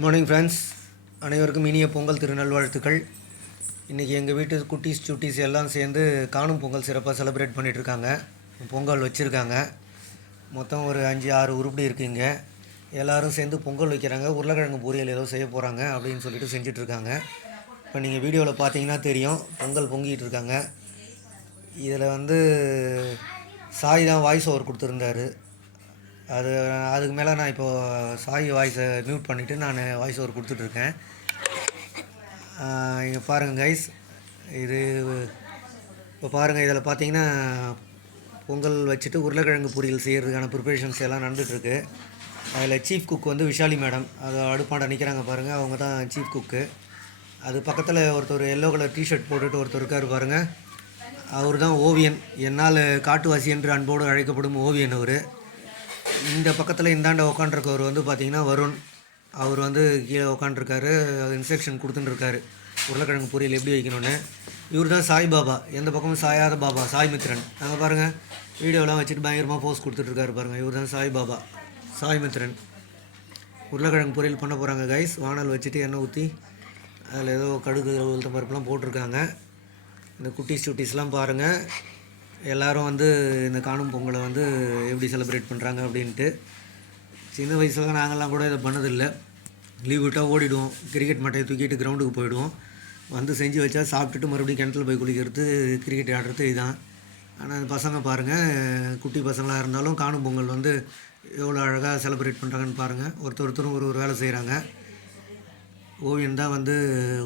Morning friends அனைவருக்கும் இனிய பொங்கல் திருநல்வாழ்த்துக்கள். இன்றைக்கி எங்கள் வீட்டு குட்டீஸ் சுட்டீஸ் எல்லாம் சேர்ந்து காணும் பொங்கல் சிறப்பாக செலிப்ரேட் பண்ணிகிட்ருக்காங்க பொங்கல் வச்சுருக்காங்க. மொத்தம் ஒரு அஞ்சு ஆறு உருப்படி இருக்குங்க எல்லோரும் சேர்ந்து பொங்கல் வைக்கிறாங்க. உருளைக்கிழங்கு பொரியல் ஏதோ செய்ய போகிறாங்க அப்படின்னு சொல்லிட்டு செஞ்சிட்ருக்காங்க இப்போ நீங்கள் வீடியோவில் பார்த்தீங்கன்னா தெரியும். பொங்கல் பொங்கிட்டு இருக்காங்க. இதில் வந்து சாய் தான் வாய்ஸ் ஓவர் கொடுத்துருந்தாரு. அது அதுக்கு மேலே நான் இப்போது சாய் வாய்ஸை மியூட் பண்ணிவிட்டு நான் வாய்ஸ் ஓவர் கொடுத்துட்ருக்கேன். இங்கே பாருங்கள் கைஸ் இது இப்போ பாருங்கள் இதில் பார்த்தீங்கன்னா பொங்கல் வச்சுட்டு உருளைக்கிழங்கு பொரியல் செய்கிறதுக்கான ப்ரிப்பரேஷன்ஸ் எல்லாம் நடந்துகிட்ருக்கு அதில் சீஃப் குக் வந்து விஷாலி மேடம் அது அடுப்பாண்ட நிற்கிறாங்க பாருங்கள் அவங்க தான் சீஃப் குக்கு அது பக்கத்தில் ஒருத்தர் எல்லோ கலர் டிஷர்ட் போட்டுட்டு ஒருத்தர் இருக்கார் பாருங்கள் அவர் தான் ஓவியன். என்னால் காட்டுவாசி என்று அன்போடு அழைக்கப்படும் ஓவியன் அவர். இந்த பக்கத்தில் இந்தாண்ட உக்காண்டிருக்கவர் வந்து பார்த்தீங்கன்னா வருண். அவர் வந்து கீழே உக்காண்டிருக்காரு இன்ஸ்ட்ரக்ஷன் கொடுத்துட்டுருக்காரு உருளைக்கிழங்கு பொரியல் எப்படி வைக்கணும்னு. இவர் தான் சாய் பாபா. எந்த பக்கமும் சாயாத பாபா. சாய் மித்ரன் அங்கே பாருங்கள் வீடியோலாம் வச்சுட்டு பயங்கரமாக போஸ்ட் கொடுத்துட்ருக்காரு பாருங்கள் இவர் தான் சாய் பாபா. சாய் மித்ரன் உருளைக்கிழங்கு பொரியல் பண்ண போகிறாங்க கைஸ் வானல் வச்சுட்டு எண்ணெய் ஊற்றி அதில் ஏதோ கடுகு உளுத்தம் பருப்புலாம் போட்டிருக்காங்க. இந்த குட்டீஸ் சுட்டீஸ்லாம் பாருங்கள் எல்லோரும் வந்து இந்த காணும் பொங்கலை வந்து எப்படி செலிப்ரேட் பண்ணுறாங்க அப்படின்ட்டு. சின்ன வயசில் நாங்கள்லாம் கூட இதை பண்ணதில்லை. லீவ் விட்டால் ஓடிடுவோம். கிரிக்கெட் மட்டையை தூக்கிட்டு கிரவுண்டுக்கு போயிடுவோம். வந்து செஞ்சு வச்சா சாப்பிட்டுட்டு மறுபடியும் கிணத்துல போய் குளிக்கிறது கிரிக்கெட் ஆடுறது இதுதான் ஆனால் பசங்க பாருங்கள் குட்டி பசங்களாக இருந்தாலும் காணும் பொங்கல் வந்து எவ்வளோ அழகாக செலிப்ரேட் பண்ணுறாங்கன்னு பாருங்கள் ஒருத்தர் ஒருத்தரும் ஒரு ஒரு வேலை செய்கிறாங்க ஓவியன் தான் வந்து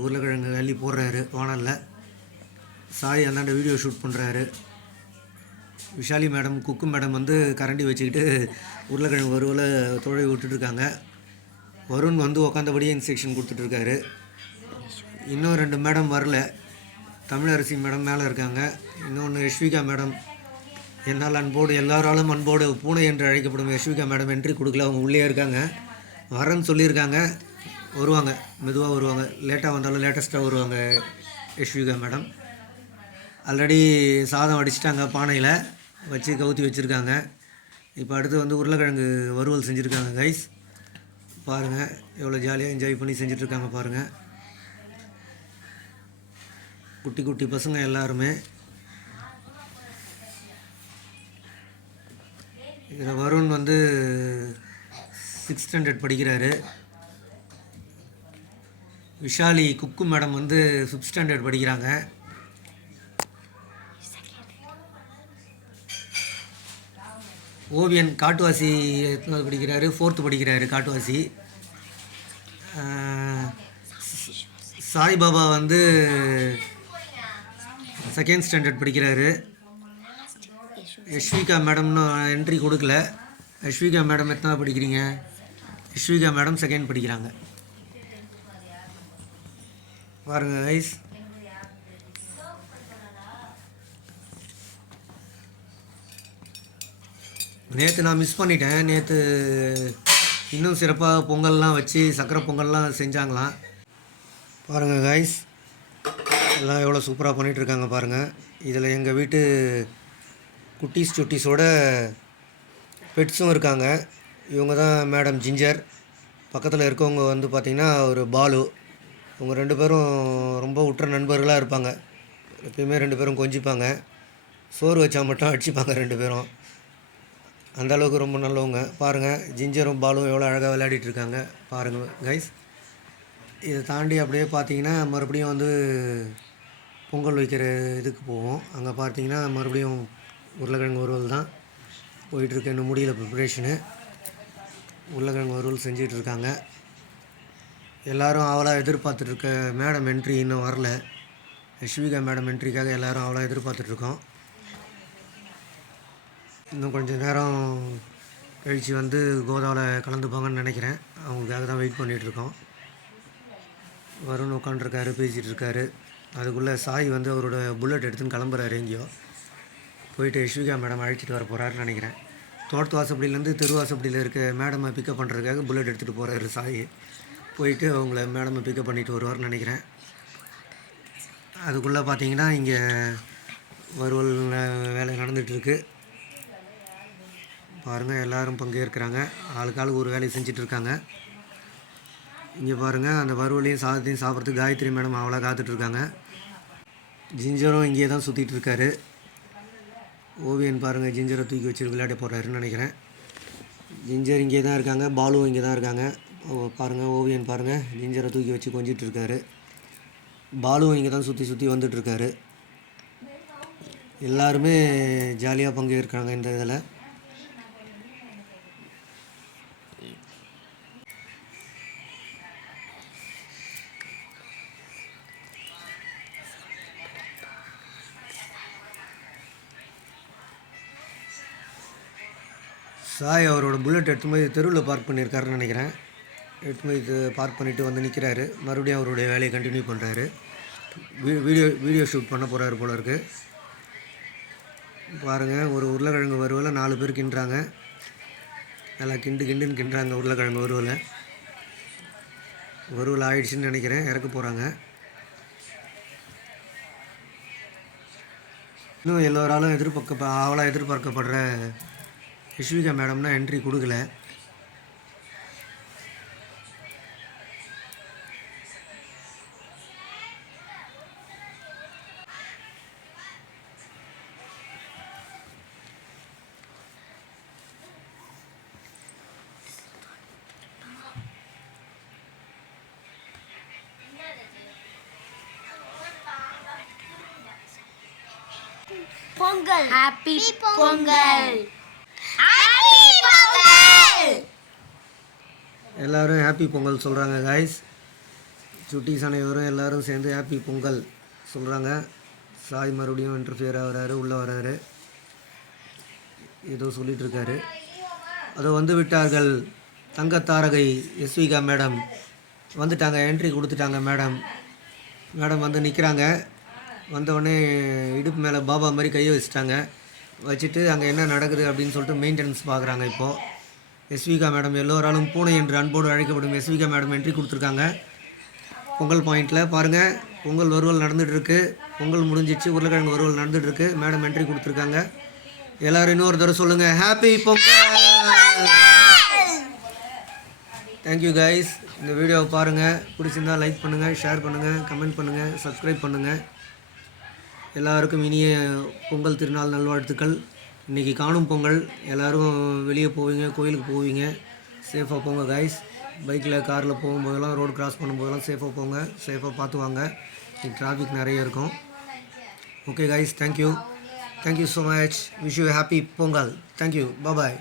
உருளைக்கிழங்கு அள்ளி போடுறாரு வானலில். சாய் அந்தாண்ட வீடியோ ஷூட் பண்ணுறாரு விஷாலி மேடம் குக்கு மேடம் வந்து கரண்டி வச்சுக்கிட்டு உருளைக்கிழங்கு வறுவலை தொழை விட்டுட்ருக்காங்க. வருண் வந்து உக்காந்தபடியே இன்ஸ்ட்ரக்ஷன் கொடுத்துட்ருக்காரு. இன்னும் ரெண்டு மேடம் வரல. தமிழரசி மேடம் மேலே இருக்காங்க. இன்னொன்று யஷ்விகா மேடம். என்னால் அன்போடு எல்லாராலும் அன்போடு பூனை என்று அழைக்கப்படும் யஷ்விகா மேடம் என்ட்ரி கொடுக்கல. அவங்க உள்ளே இருக்காங்க. வரேன்னு சொல்லியிருக்காங்க. வருவாங்க. மெதுவாக வருவாங்க. லேட்டாக வந்தாலும் லேட்டஸ்ட்டாக வருவாங்க யஷ்விகா மேடம். ஆல்ரெடி சாதம் அடிச்சிட்டாங்க பானையில். வச்சு கவுத்தி வச்சுருக்காங்க. இப்போ அடுத்து வந்து உருளைக்கிழங்கு வறுவல் செஞ்சுருக்காங்க கைஸ் பாருங்கள் எவ்வளோ ஜாலியாக என்ஜாய் பண்ணி செஞ்சிட்ருக்காங்க பாருங்கள் குட்டி குட்டி பசங்க எல்லாருமே. இதில் வருண் வந்து சிக்ஸ் ஸ்டாண்டர்ட் படிக்கிறாரு. விஷாலி குக்கு மேடம் வந்து ஃபிஃப்த் ஸ்டாண்டர்ட் படிக்கிறாங்க. ஓவியன் காட்டுவாசி எத்தனாவது படிக்கிறாரு? ஃபோர்த்து படிக்கிறாரு காட்டுவாசி. சாய்பாபா வந்து செகண்ட் ஸ்டாண்டர்ட் படிக்கிறாரு. யஷ்விகா மேடம்னு என்ட்ரி கொடுக்கல. யஷ்விகா மேடம் எத்தனாவது படிக்கிறீங்க? யஷ்விகா மேடம் செகண்ட் படிக்கிறாங்க. பாருங்கள் கைஸ் நேற்று நான் மிஸ் பண்ணிட்டேன். நேற்று இன்னும் சிறப்பாக பொங்கல்லாம் வச்சு சக்கரை பொங்கல்லாம் செஞ்சாங்களாம். பாருங்கள் கைஸ் எல்லாம் எவ்வளோ சூப்பராக பண்ணிகிட்ருக்காங்க பாருங்கள் இதில் எங்கள் வீட்டு குட்டீஸ் சுட்டீஸோட பெட்ஸும் இருக்காங்க. இவங்க தான் மேடம் ஜிஞ்சர் பக்கத்தில் இருக்கவங்க வந்து பார்த்திங்கன்னா ஒரு பாலு. இவங்க ரெண்டு பேரும் ரொம்ப உற்ற நண்பர்களாக இருப்பாங்க. எப்பயுமே ரெண்டு பேரும் கொஞ்சிப்பாங்க. சோறு வச்சா மட்டும் அடிச்சுப்பாங்க ரெண்டு பேரும். அந்தளவுக்கு ரொம்ப நல்லவங்க. பாருங்கள் ஜிஞ்சரும் பாலும் எவ்வளோ அழகாக விளையாடிட்டு இருக்காங்க. பாருங்கள் கைஸ் இதை தாண்டி அப்படியே பார்த்தீங்கன்னா மறுபடியும் வந்து பொங்கல் வைக்கிற இதுக்கு போவோம். அங்கே பார்த்தீங்கன்னா மறுபடியும் உருளைக்கிழங்கு வறுவல் தான் போயிட்டுருக்கு. இன்னும் முடியல ப்ரிப்ரேஷனு உருளைக்கிழங்கு வறுவல் செஞ்சிட்டு இருக்காங்க. எல்லோரும் அவளாக எதிர்பார்த்துட்ருக்க மேடம் என்ட்ரி இன்னும் வரல. யஷ்விகா மேடம் என்ட்ரிக்காக எல்லாரும் அவளாக எதிர்பார்த்துட்ருக்கோம் இன்னும் கொஞ்சம் நேரம் கழித்து வந்து கோதாவில் கலந்துப்பாங்கன்னு நினைக்கிறேன். அவங்களுக்காக தான் வெயிட் பண்ணிகிட்ருக்கோம் வருண் உட்காண்ட்ருக்காரு பேசிகிட்டு இருக்காரு அதுக்குள்ளே சாய் வந்து அவரோட புல்லட் எடுத்துன்னு கிளம்புறாரு எங்கேயோ. போயிட்டு யஷ்விகா மேடம் அழைச்சிட்டு வர போகிறாருன்னு நினைக்கிறேன். தோட்டத்து வாசப்படியிலேருந்து தெரு வாசப்படியில் இருக்க மேடமை பிக்கப் பண்ணுறதுக்காக புல்லட் எடுத்துகிட்டு போகிறாரு சாய். போயிட்டு அவங்கள மேடமை பிக்கப் பண்ணிட்டு வருவார்னு நினைக்கிறேன். அதுக்குள்ளே பார்த்தீங்கன்னா இங்கே வறுவல் வேலை நடந்துகிட்ருக்கு பாருங்கள் எல்லாரும் பங்கேற்கிறாங்க. ஆளுக்கு ஆளுக்கு ஒரு வேலையை செஞ்சுட்டு இருக்காங்க இங்கே பாருங்கள் அந்த வறுவலையும் சாதத்தையும் சாப்பிட்றதுக்கு காயத்ரி மேடம் அவ்வளோ காத்துட்ருக்காங்க. ஜிஞ்சரும் இங்கேயே தான் சுற்றிட்டு இருக்காரு ஓவியன் பாருங்கள் ஜிஞ்சரை தூக்கி வச்சு விளையாட போகிறாருன்னு நினைக்கிறேன். ஜிஞ்சர் இங்கே தான் இருக்காங்க பாலு இங்கே தான் இருக்காங்க. ஓ, பாருங்கள் ஓவியன் பாருங்கள் ஜிஞ்சரை தூக்கி வச்சு கொஞ்சிட்டு இருக்காரு இங்கே தான் சுற்றி சுற்றி வந்துட்டுருக்காரு எல்லாருமே ஜாலியாக பங்கேற்கிறாங்க இந்த இதில். சாய் அவரோட புல்லட் எடுத்து தெருவில் பார்க் பண்ணியிருக்காருன்னு நினைக்கிறேன். எடுத்து போய் பார்க் பண்ணிவிட்டு வந்து நிற்கிறாரு மறுபடியும் அவருடைய வேலையை கண்டினியூ பண்ணுறாரு வீடியோ வீடியோ ஷூட் பண்ண போகிறாரு போல இருக்குது பாருங்கள் ஒரு உருளைக்கிழங்கு வருவில் நாலு பேர் கிண்டுறாங்க. நல்லா கிண்டு கிண்டுன்னு கிண்டுறாங்க உருளைக்கிழங்கு ஒருவில் ஒருவில் ஆயிடுச்சுன்னு நினைக்கிறேன். இறக்க போகிறாங்க இன்னும் எல்லோராலும் எதிர்பார்க்க ஆவலாக எதிர்பார்க்கப்படுற யஷ்விகா மேடம்னா என்ட்ரி கொடுக்கல. பொங்கல். ஹாப்பி பொங்கல். பொங்கல். ஹாப்பி பொங்கல். எல்லாரும் ஹாப்பி பொங்கல் சொல்கிறாங்க காய்ஸ் சுட்டீஸ் அனைவரும் எல்லாரும் சேர்ந்து ஹாப்பி பொங்கல் சொல்கிறாங்க சாய் மறுபடியும் இன்டர்ஃபியர் ஆகிறாரு உள்ளே வராரு. ஏதோ சொல்லிட்டு இருக்காரு. அதோ வந்து விட்டார்கள். தங்கத்தாரகை எஸ்விகா மேடம். வந்துட்டாங்க என்ட்ரி கொடுத்துட்டாங்க மேடம் மேடம் வந்து நிற்கிறாங்க வந்தவுடனே இடுப்பு மேலே பாபா மாதிரி கையை வச்சுட்டாங்க. வச்சுட்டு அங்கே என்ன நடக்குது அப்படின்னு சொல்லிட்டு மெயின்டெனன்ஸ் பார்க்குறாங்க இப்போது எஸ்விகா மேடம் எல்லோராலும் பூனை என்று அன்போடு அழைக்கப்படும் எஸ்விகா மேடம் என்ட்ரி கொடுத்துருக்காங்க. பொங்கல் பாயிண்டில் பாருங்கள் பொங்கல் வறுவல் நடந்துகிட்ருக்கு பொங்கல் முடிஞ்சிச்சு உருளைக்கிழங்கு வறுவல் நடந்துகிட்ருக்கு மேடம் என்ட்ரி கொடுத்துருக்காங்க. எல்லோரும் இன்னொரு தடவை சொல்லுங்கள் ஹாப்பி பொங்கல்! தேங்க்யூ கைஸ் இந்த வீடியோவை பாருங்கள் பிடிச்சிருந்தா லைக் பண்ணுங்கள் ஷேர் பண்ணுங்கள் கமெண்ட் பண்ணுங்கள் சப்ஸ்கிரைப் பண்ணுங்கள் எல்லாருக்கும் இனிய பொங்கல் திருநாள் நல்வாழ்த்துக்கள். இன்றைக்கி காணும் பொங்கல். எல்லோரும் வெளியே போவீங்க கோயிலுக்கு போவீங்க. சேஃபாக போங்க கைஸ் பைக்கில் காரில் போகும்போதெல்லாம் ரோடு கிராஸ் பண்ணும்போதெல்லாம் சேஃபாக போங்க. சேஃபாக பார்த்து வாங்க. டிராஃபிக் நிறைய இருக்கும். Okay guys thank you thank you so much wish you happy Pongal. Thank you bye